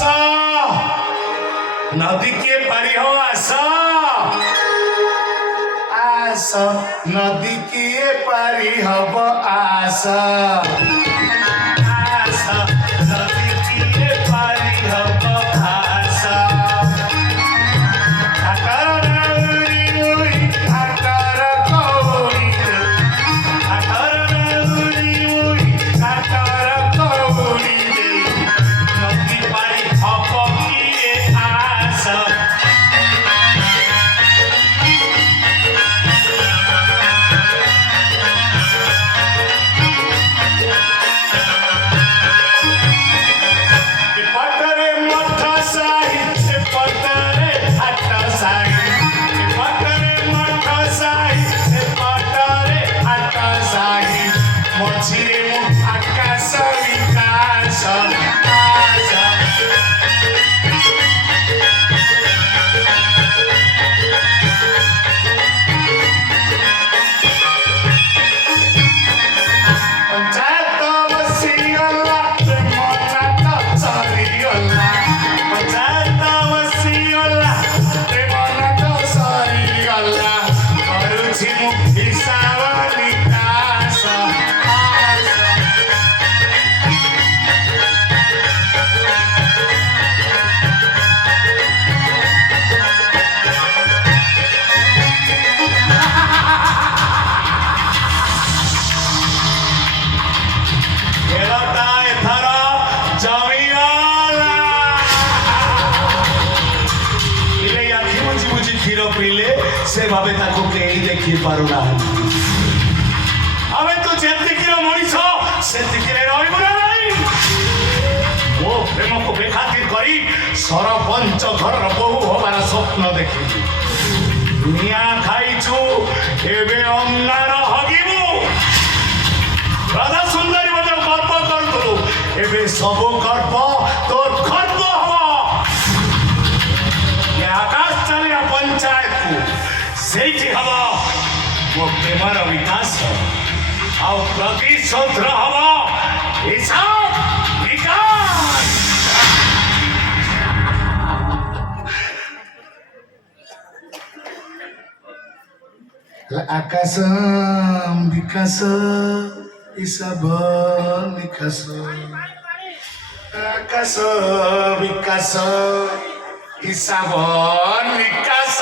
आस नदी के पारी हो आस आस नदी के पारी हब आस आस नदी के पारी हब आस आकर उरी उरी आकर कौड़ी आकर उरी उरी आकर कौड़ी नदी पारी हब किए आस पटरे मठ साही पटरे हट साही पटरे मठ साही पटरे हट साही मझिरे मु आकाश विकास आस पंचायत बसिगला मना तो सरिगला पंचायत बसिगला मना तो सरिगला करुछि मु हिसाब निकास आस खेलता एथर जमिगला इले आखि बुझी बुझी क्षीर पीले से भावे ताको केही देखि पारुना आमे तो जेतिकिर मनिष सेतिकिरे रहिबो ना भाई मो प्रेम को बेखातिर करी सरपंच घरर बहु होबार स्वप्न देखिली दुनिया खाइछु एबे अंगार हगिबु राधा सुंदरी मते गर्व करतलु एबे सब गर्व तोर खर्व हवा ये आकाश चलिया पंचायत को सेठी हवा वो प्रेमर विकास आउ प्रतिशोध हवा हिसाब विकास आकाश विकास हिसाब निकास आकाश विकास हिसाब निकास